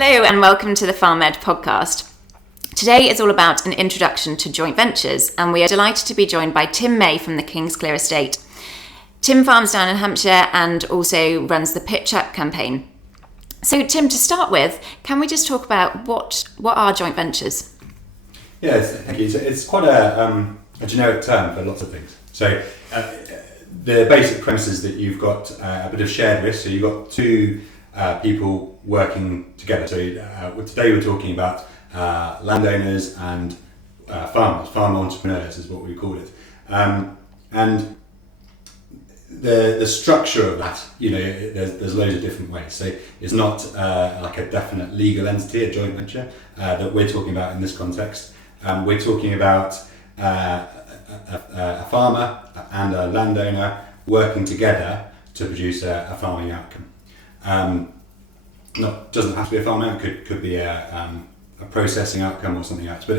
Hello and welcome to the FarmED podcast. Today is all about an introduction to joint ventures, and we are delighted to be joined by Tim May from the Kingsclere Estate. Tim farms down in Hampshire and also runs the Pitch Up campaign. So Tim, to start with, can we just talk about what are joint ventures? Yes, thank you. It's quite a generic term for lots of things. So the basic premise is that you've got a bit of shared risk. So you've got two people working together. So today we're talking about landowners and farmers, farm entrepreneurs is what we call it. And the structure of that, there's loads of different ways. So it's not like a definite legal entity, a joint venture that we're talking about in this context. We're talking about a farmer and a landowner working together to produce a farming outcome. Doesn't have to be a farming outcome, could be a processing outcome or something else, but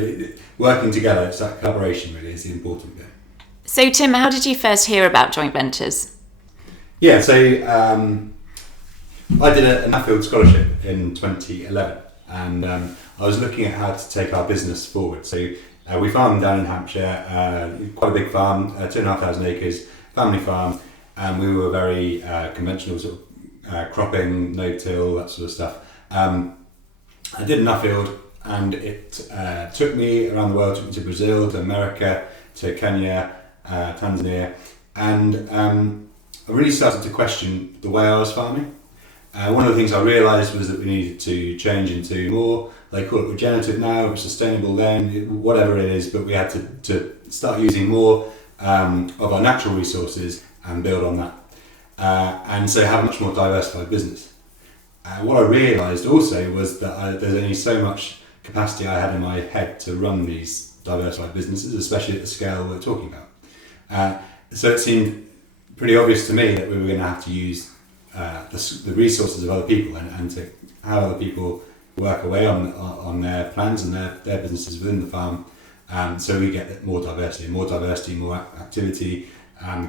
working together, it's that collaboration really is the important bit. So Tim, how did you first hear about joint ventures? Yeah, so I did an Nuffield scholarship in 2011, and I was looking at how to take our business forward. So we farm down in Hampshire, quite a big farm, 2,500 acres, family farm, and we were very conventional sort of cropping, no-till, that sort of stuff. I did Nuffield, and it took me around the world, took me to Brazil, to America, to Kenya, Tanzania, and I really started to question the way I was farming. One of the things I realised was that we needed to change into more, they call it regenerative now, or sustainable then, whatever it is, but we had to start using more of our natural resources and build on that. And so have a much more diversified business. What I realised also was that there's only so much capacity I had in my head to run these diversified businesses, especially at the scale we're talking about. So it seemed pretty obvious to me that we were going to have to use the resources of other people and to have other people work away on their plans and their businesses within the farm, so we get more diversity, more activity,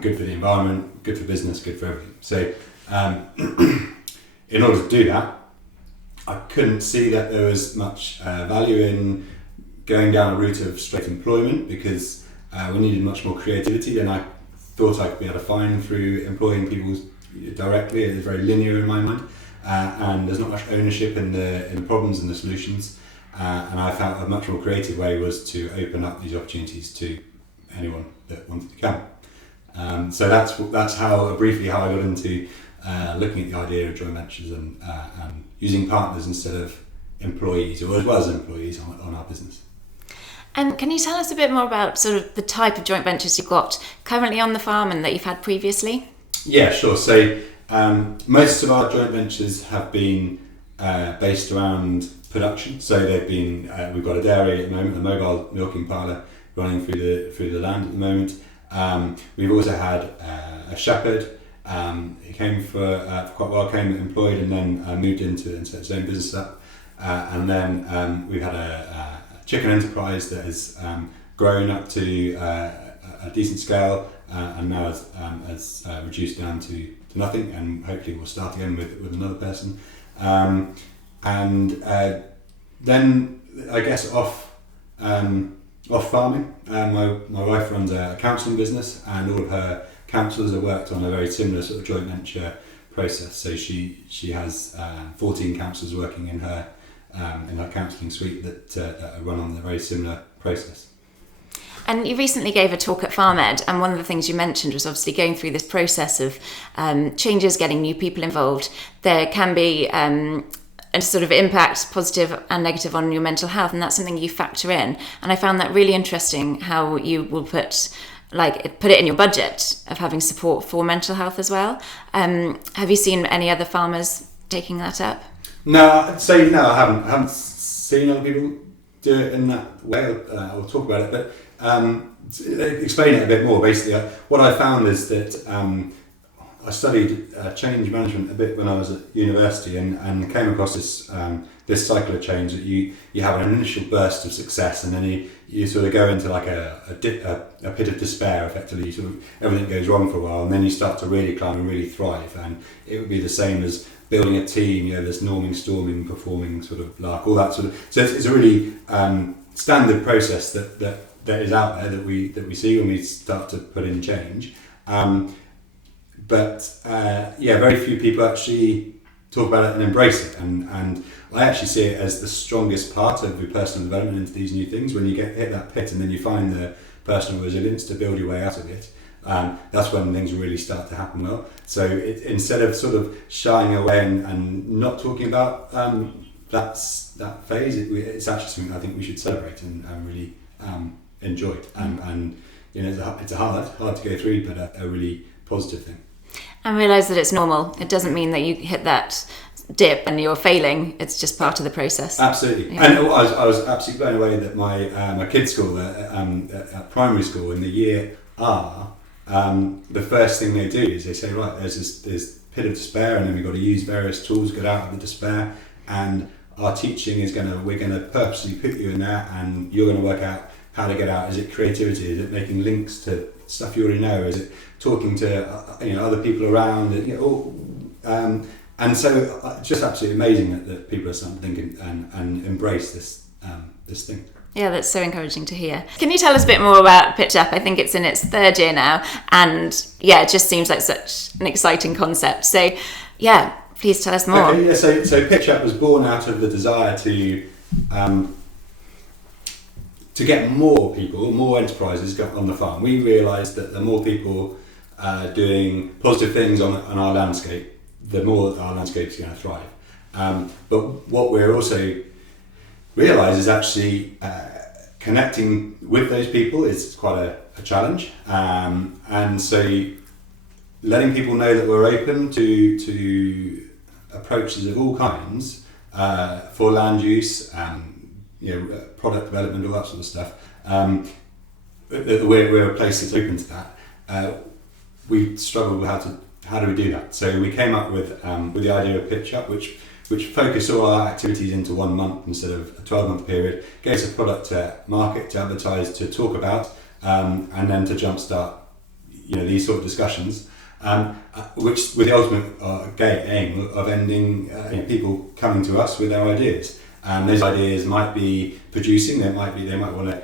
good for the environment, good for business, good for everything. So in order to do that, I couldn't see that there was much value in going down a route of straight employment, because we needed much more creativity than I thought I'd be able to find through employing people directly. It is very linear in my mind, and there's not much ownership in the problems and the solutions. And I found a much more creative way was to open up these opportunities to anyone that wanted to come. So that's how briefly how I got into looking at the idea of joint ventures and using partners instead of employees, or as well as employees on our business. And can you tell us a bit more about sort of the type of joint ventures you've got currently on the farm and that you've had previously? Yeah, sure. So most of our joint ventures have been based around production. So they've been we've got a dairy at the moment, a mobile milking parlour running through the land at the moment. We've also had a shepherd. He came for quite a while, came employed and then moved into his own business up. And then we've had a chicken enterprise that has grown up to a decent scale and now has reduced down to nothing, and hopefully we'll start again with another person. And then I guess off farming, my wife runs a counselling business, and all of her counsellors have worked on a very similar sort of joint venture process. So she has 14 counsellors working in her counselling suite that are run on a very similar process. And you recently gave a talk at FarmED, and one of the things you mentioned was obviously going through this process of changes, getting new people involved. There can be a sort of impact, positive and negative, on your mental health, and that's something you factor in. And I found that really interesting, how you will put it in your budget of having support for mental health as well. Have you seen any other farmers taking that up? No, I'd say no, I haven't seen other people do it in that way. I'll talk about it, but explain it a bit more. Basically, what I found is that I studied change management a bit when I was at university, and came across this cycle of change that you have an initial burst of success, and then you sort of go into like a pit of despair. Effectively, you sort of, everything goes wrong for a while, and then you start to really climb and really thrive. And it would be the same as building a team. There's norming, storming, performing, sort of like all that sort of. So it's a really standard process that is out there that we see when we start to put in change. But very few people actually talk about it and embrace it, and I actually see it as the strongest part of your personal development into these new things. When you hit that pit and then you find the personal resilience to build your way out of it, that's when things really start to happen well. So instead of sort of shying away and not talking about that phase, it's actually something I think we should celebrate and really enjoy it. And it's hard to go through, but a really positive thing. And realise that it's normal. It doesn't mean that you hit that dip and you're failing. It's just part of the process. Absolutely. Yeah. And I was absolutely blown away that my kids' school at primary school in the year R, the first thing they do is they say, right, there's this pit of despair, and then we've got to use various tools to get out of the despair, and our teaching is we're going to purposely put you in there, and you're going to work out how to get out. Is it creativity? Is it making links to stuff you already know? Is it talking to other people around? And so just absolutely amazing that people are starting to think and embrace this thing. Yeah, that's so encouraging to hear. Can you tell us a bit more about Pitch Up? I think it's in its third year now, and it just seems like such an exciting concept. So please tell us more. Okay, so Pitch Up was born out of the desire to get more people, more enterprises on the farm. We realised that the more people doing positive things on our landscape, the more our landscape is going to thrive. But what we're also realise is actually connecting with those people is quite a challenge. And so letting people know that we're open to approaches of all kinds for land use, product development, all that sort of stuff. We're a place that's open to that. We struggled with how do we do that. So we came up with the idea of Pitch Up, which focused all our activities into 1 month instead of a 12-month period. Gave us a product to market, to advertise, to talk about, and then to jumpstart these sort of discussions. Which with the ultimate aim of ending people coming to us with their ideas. And those ideas might be producing. They might want to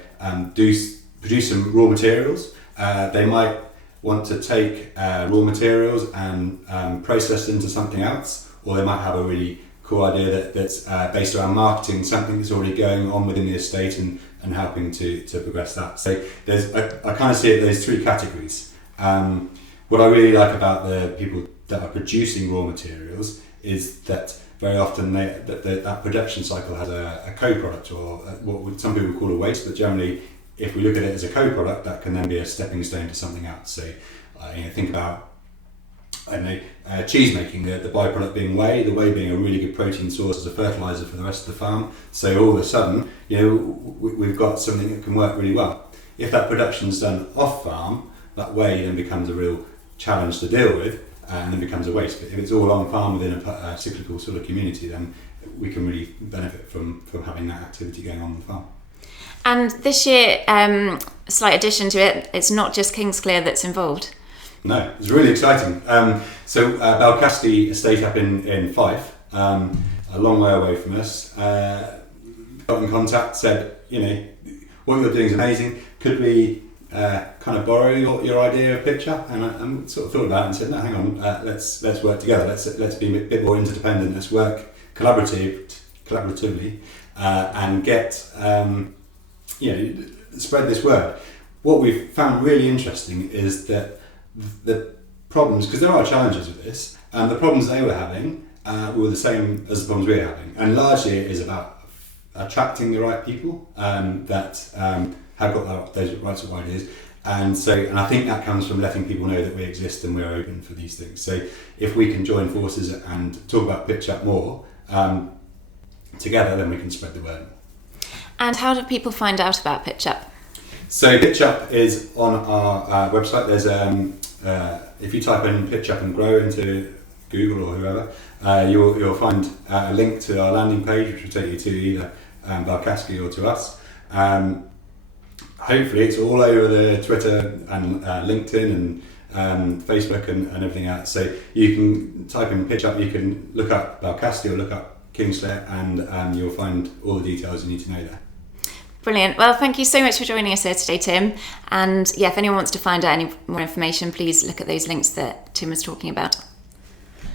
produce some raw materials. They might want to take raw materials and process into something else, or they might have a really cool idea that's based around marketing something that's already going on within the estate and helping to progress that. So I kind of see it those three categories. What I really like about the people that are producing raw materials is that very often that production cycle has a co-product, or what some people call a waste, but generally if we look at it as a co-product, that can then be a stepping stone to something else. So think about cheese making, the byproduct being whey, the whey being a really good protein source as a fertilizer for the rest of the farm. So all of a sudden, we've got something that can work really well. If that production's done off farm, that whey then becomes a real challenge to deal with, and then becomes a waste. But if it's all on farm within a cyclical sort of community, then we can really benefit from having that activity going on the farm. And this year, a slight addition to it, it's not just Kingsclere that's involved. No, it's really exciting. So Balcasty Estate up in Fife, a long way away from us, got in contact, said, what you're doing is amazing. Could we kind of borrow your idea of Pitch Up? And I sort of thought about it and said, no, hang on, let's work together. Let's be a bit more interdependent. Let's work collaboratively and get spread this word. What we've found really interesting is that the problems, because there are challenges with this, and the problems they were having were the same as the problems we're having, and largely it is about attracting the right people that have got those right sort of ideas, and I think that comes from letting people know that we exist and we're open for these things. So if we can join forces and talk about Pitch Up more together, then we can spread the word. And how do people find out about Pitch Up? So Pitch Up is on our website. There's if you type in pitch up and grow into Google or whoever, you'll find a link to our landing page, which will take you to either Balcaski or to us. Hopefully it's all over the Twitter and LinkedIn and Facebook and everything else. So you can type in pitch up, you can look up Balcaski or look up Kingsclere, and you'll find all the details you need to know there. Brilliant. Well, thank you so much for joining us here today, Tim. And yeah, if anyone wants to find out any more information, please look at those links that Tim was talking about.